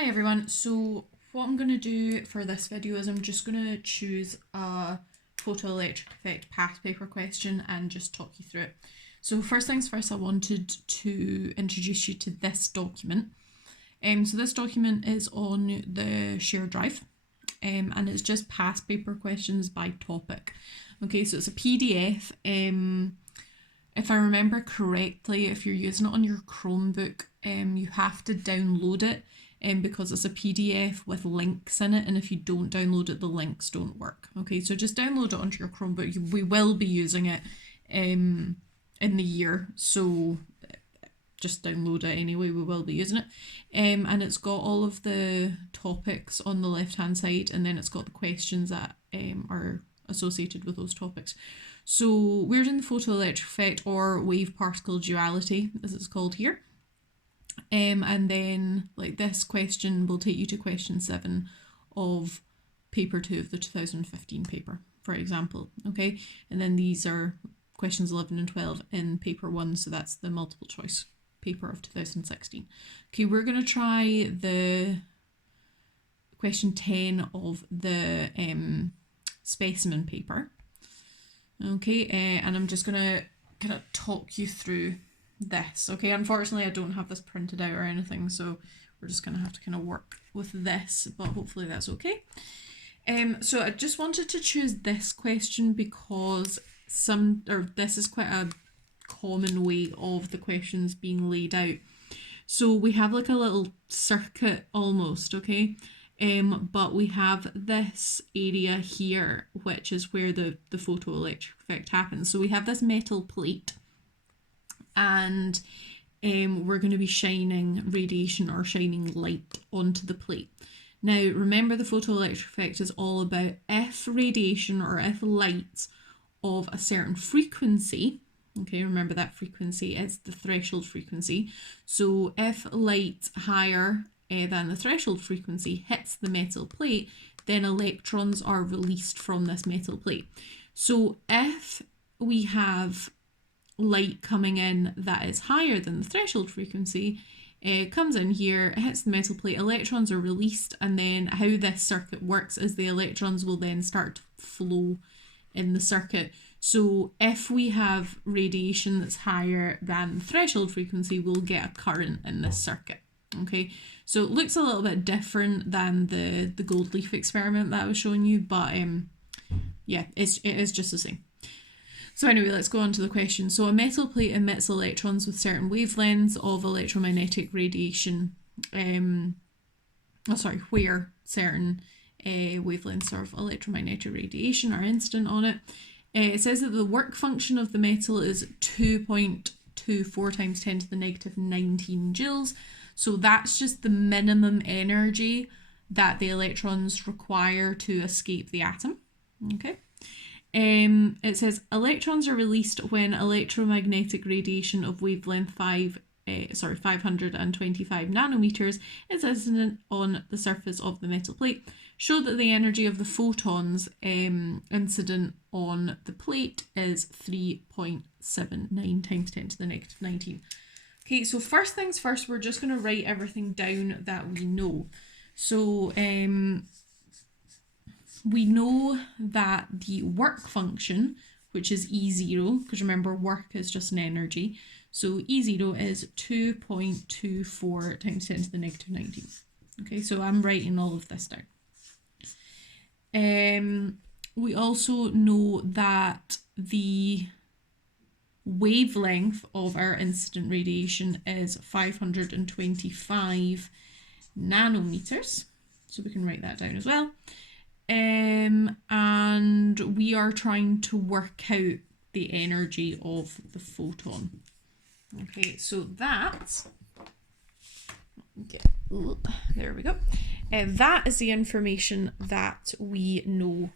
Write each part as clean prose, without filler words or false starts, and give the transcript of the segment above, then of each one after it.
Hi everyone, so what I'm going to do for this video is I'm just going to choose a photoelectric effect past paper question and just talk you through it. So first things first, I wanted to introduce you to this document. So this document is on the shared drive and it's just past paper questions by topic. Okay, so it's a PDF. If I remember correctly, if you're using it on your Chromebook, you have to download it because it's a PDF with links in it, and if you don't download it, the links don't work. Okay, so just download it onto your Chromebook. We will be using it in the year, so just download it anyway, we will be using it. And it's got all of the topics on the left hand side, and then it's got the questions that are associated with those topics. So we're doing the photoelectric effect, or wave particle duality as it's called here. And then like this question will take you to question 7 of paper 2 of the 2015 paper, for example. Okay, and then these are questions 11 and 12 in paper 1, so that's the multiple choice paper of 2016. Okay, we're going to try the question 10 of the specimen paper. Okay, and I'm just going to kind of talk you through this. Okay, unfortunately I don't have this printed out or anything, so we're just going to have to kind of work with this, but hopefully that's okay. So I just wanted to choose this question because this is quite a common way of the questions being laid out. So we have like a little circuit almost, okay? But we have this area here, which is where the photoelectric effect happens. So we have this metal plate, and we're going to be shining radiation or shining light onto the plate. Now, remember, the photoelectric effect is all about if radiation or if light of a certain frequency, okay, remember that frequency is the threshold frequency. So if light higher than the threshold frequency hits the metal plate, then electrons are released from this metal plate. So if we have light coming in that is higher than the threshold frequency, comes in here, hits the metal plate, electrons are released, and then how this circuit works is the electrons will then start to flow in the circuit. So if we have radiation that's higher than the threshold frequency, we'll get a current in this circuit. Okay, so it looks a little bit different than the gold leaf experiment that I was showing you, but yeah, it is just the same. So anyway, let's go on to the question. So a metal plate emits electrons with certain wavelengths of electromagnetic radiation, where certain wavelengths of electromagnetic radiation are incident on it. It says that the work function of the metal is 2.24 times 10 to the negative 19 joules. So that's just the minimum energy that the electrons require to escape the atom. Okay. It says electrons are released when electromagnetic radiation of wavelength 525 nanometers is incident on the surface of the metal plate. Show that the energy of the photons incident on the plate is 3.79 times 10 to the negative 19. Okay, so first things first, we're just going to write everything down that we know. So we know that the work function, which is E0, because remember work is just an energy, so E0 is 2.24 times 10 to the negative 19. Okay, so I'm writing all of this down. We also know that the wavelength of our incident radiation is 525 nanometers, so we can write that down as well. And we are trying to work out the energy of the photon. Okay, so that, there we go. That is the information that we know,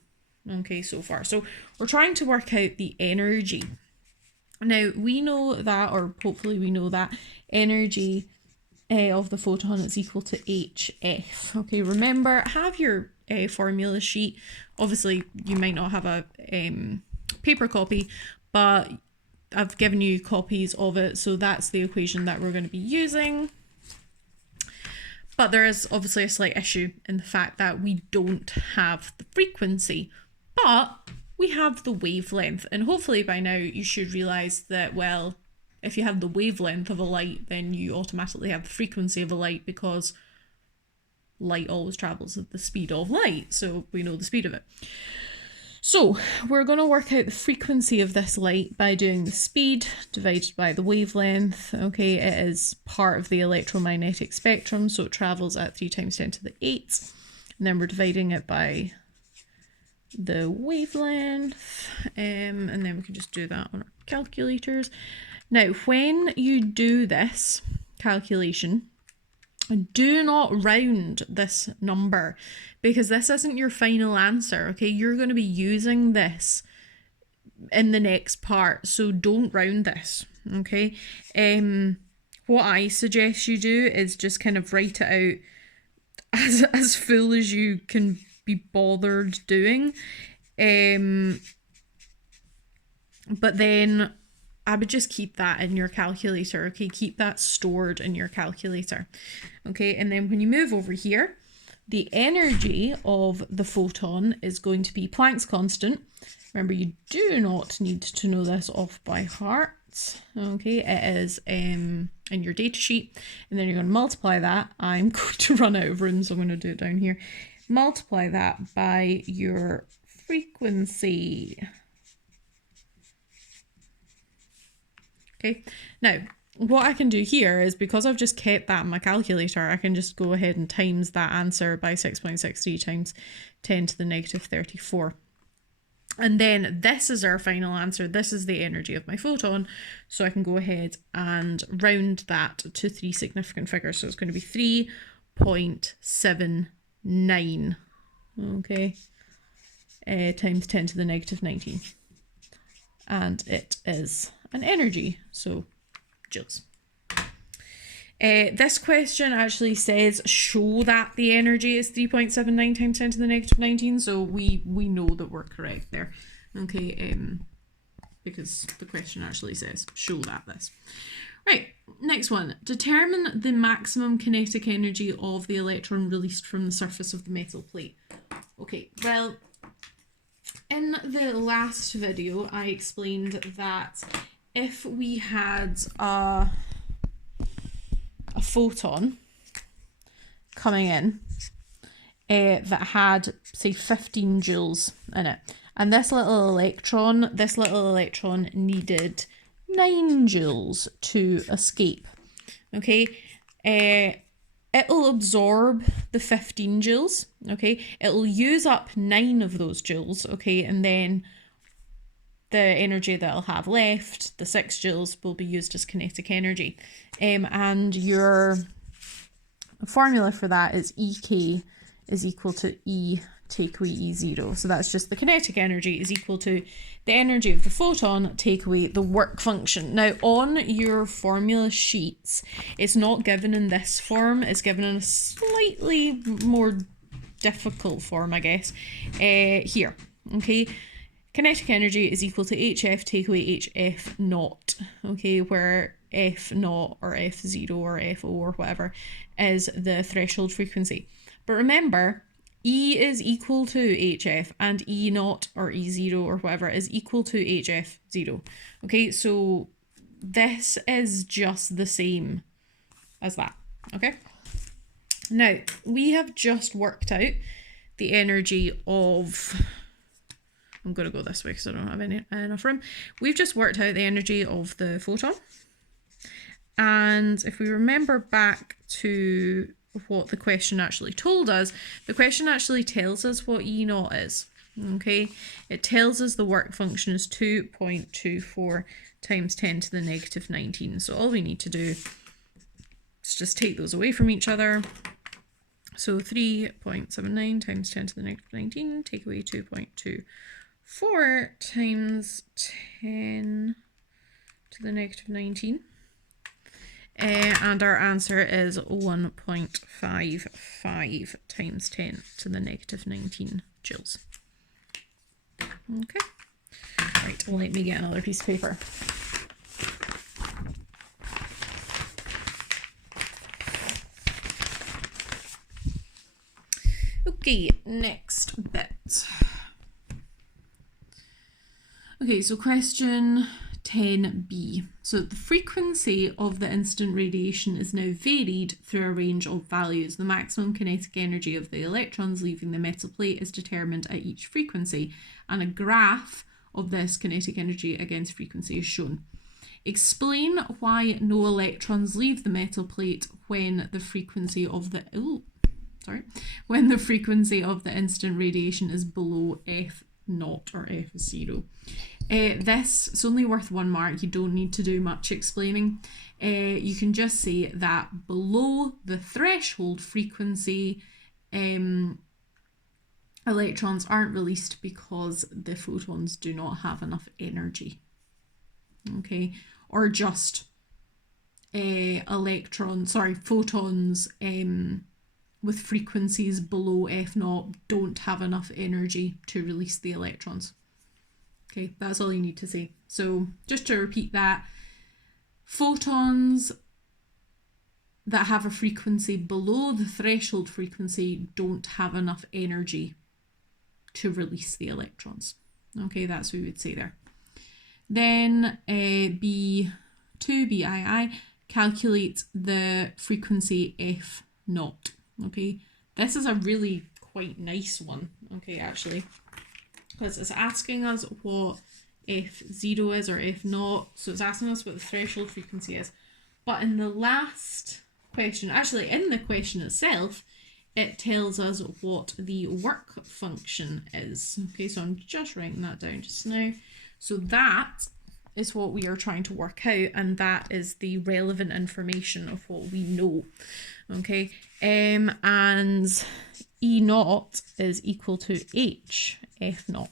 okay, so far. So we're trying to work out the energy. Now, we know that, or hopefully we know that, energy of the photon is equal to HF. Okay, remember, have your formula sheet. Obviously, you might not have a paper copy, but I've given you copies of it, so that's the equation that we're going to be using. But there is obviously a slight issue in the fact that we don't have the frequency, but we have the wavelength. And hopefully by now you should realise that, well, if you have the wavelength of a light, then you automatically have the frequency of a light, because light always travels at the speed of light. So we know the speed of it. So we're going to work out the frequency of this light by doing the speed divided by the wavelength. Okay, it is part of the electromagnetic spectrum, so it travels at 3 × 10⁸. And then we're dividing it by the wavelength, and then we can just do that on our calculators. Now, when you do this calculation, do not round this number, because this isn't your final answer, okay? You're going to be using this in the next part, so don't round this, okay? What I suggest you do is just kind of write it out as full as you can be bothered doing. But then I would just keep that in your calculator, okay? Keep that stored in your calculator, okay? And then when you move over here, the energy of the photon is going to be Planck's constant. Remember, you do not need to know this off by heart, okay? It is in your data sheet, and then you're going to multiply that. I'm going to run out of room, so I'm going to do it down here. Multiply that by your frequency. Okay, now what I can do here is, because I've just kept that in my calculator, I can just go ahead and times that answer by 6.63 times 10⁻34. And then this is our final answer. This is the energy of my photon. So I can go ahead and round that to 3 significant figures. So it's going to be 3.79, okay, times 10⁻19. And it is an energy, so joules. This question actually says show that the energy is 3.79 times 10⁻19, so we know that we're correct there, okay, because the question actually says show that this. Right, next one. Determine the maximum kinetic energy of the electron released from the surface of the metal plate. Okay, well, in the last video I explained that if we had a photon coming in that had, say, 15 joules in it, and this little electron needed 9 joules to escape, okay, it'll absorb the 15 joules, okay, it'll use up 9 of those joules, okay, and then the energy that I'll have left, the 6 joules, will be used as kinetic energy. And your formula for that is EK is equal to E take away E0. So that's just the kinetic energy is equal to the energy of the photon take away the work function. Now, on your formula sheets, it's not given in this form. It's given in a slightly more difficult form, I guess, here, okay? Kinetic energy is equal to HF take away HF naught, okay, where F naught or F0 or FO or whatever is the threshold frequency. But remember, E is equal to HF and E naught or E0 or whatever is equal to HF0. Okay, so this is just the same as that, okay? Now, we have just worked out the energy of... I'm going to go this way because I don't have enough room. We've just worked out the energy of the photon. And if we remember back to what the question actually told us, the question actually tells us what E naught is. Okay, it tells us the work function is 2.24 times 10⁻19. So all we need to do is just take those away from each other. So 3.79 times 10⁻19, take away 2.24 times 10⁻19. And our answer is 1.55 times 10⁻19 joules. Okay. Right, let me get another piece of paper. Okay, next bit. Okay, so question 10b. So the frequency of the instant radiation is now varied through a range of values. The maximum kinetic energy of the electrons leaving the metal plate is determined at each frequency, and a graph of this kinetic energy against frequency is shown. Explain why no electrons leave the metal plate when the frequency of the instant radiation is below F0 or F0. This is only worth 1 mark. You don't need to do much explaining. You can just say that below the threshold frequency, electrons aren't released because the photons do not have enough energy. Okay, or just photons with frequencies below F0 don't have enough energy to release the electrons. Okay, that's all you need to say. So just to repeat that, photons that have a frequency below the threshold frequency don't have enough energy to release the electrons. Okay, that's what we would say there. Then B2, BII, calculate the frequency F0. Okay, this is a really quite nice one, okay, actually, because it's asking us what F0 is or F0, so it's asking us what the threshold frequency is. But in the last question, actually in the question itself, it tells us what the work function is. Okay, so I'm just writing that down just now. So that is what we are trying to work out, and that is the relevant information of what we know. Okay, and E0 is equal to HF0.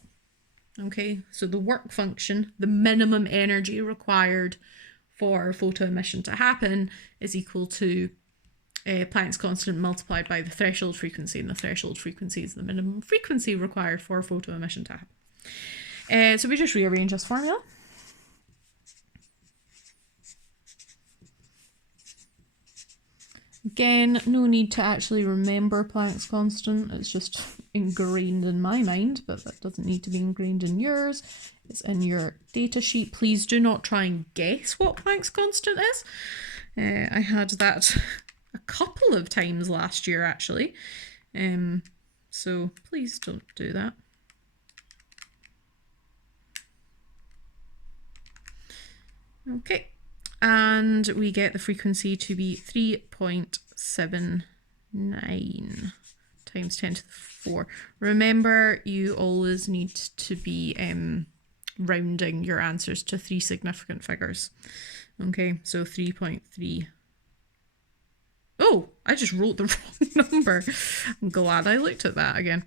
Okay, so the work function, the minimum energy required for photoemission to happen, is equal to Planck's constant multiplied by the threshold frequency, and the threshold frequency is the minimum frequency required for photoemission to happen. So we just rearrange this formula. Again, no need to actually remember Planck's constant, it's just ingrained in my mind, but that doesn't need to be ingrained in yours. It's in your data sheet. Please do not try and guess what Planck's constant is. I had that a couple of times last year, actually. So please don't do that. Okay. And we get the frequency to be 3.79 times 10 to the 4. Remember, you always need to be rounding your answers to 3 significant figures. Okay, so 3.3. Oh, I just wrote the wrong number. I'm glad I looked at that again.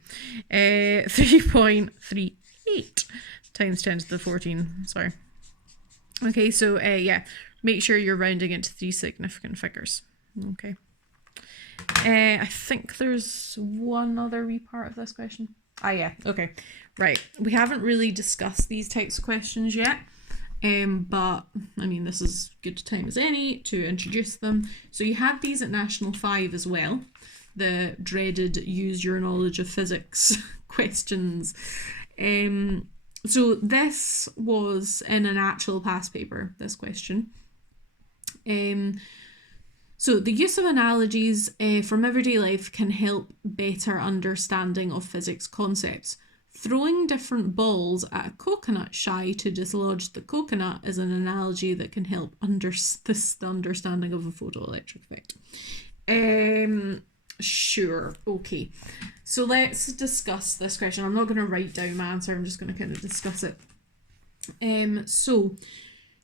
3.38 times 10 to the 14. Sorry. Okay, so yeah, make sure you're rounding it to 3 significant figures. Okay. I think there's one other wee part of this question. Yeah, okay. Right, we haven't really discussed these types of questions yet, but I mean, this is good time as any to introduce them. So you had these at National 5 as well, the dreaded use your knowledge of physics questions. So this was in an actual past paper, this question. So the use of analogies from everyday life can help better understanding of physics concepts. Throwing different balls at a coconut shy to dislodge the coconut is an analogy that can help the understanding of a photoelectric effect. Sure, okay. So let's discuss this question. I'm not going to write down my answer, I'm just going to kind of discuss it. So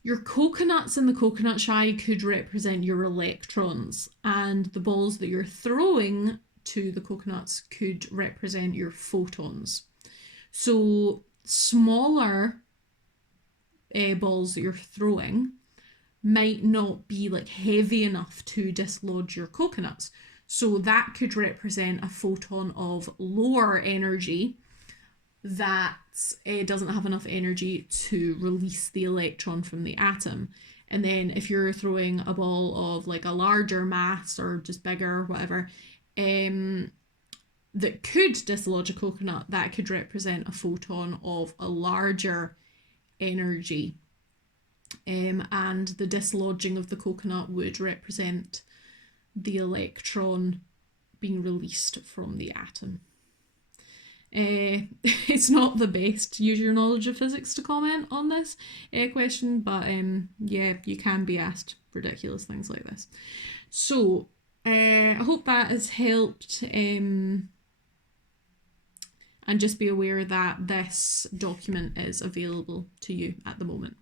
your coconuts in the coconut shy could represent your electrons, and the balls that you're throwing to the coconuts could represent your photons. So smaller balls that you're throwing might not be like heavy enough to dislodge your coconuts. So that could represent a photon of lower energy that doesn't have enough energy to release the electron from the atom. And then if you're throwing a ball of like a larger mass or just bigger or whatever, that could dislodge a coconut, that could represent a photon of a larger energy. And the dislodging of the coconut would represent the electron being released from the atom. It's not the best use your knowledge of physics to comment on this question, but yeah, you can be asked ridiculous things like this. So I hope that has helped, and just be aware that this document is available to you at the moment.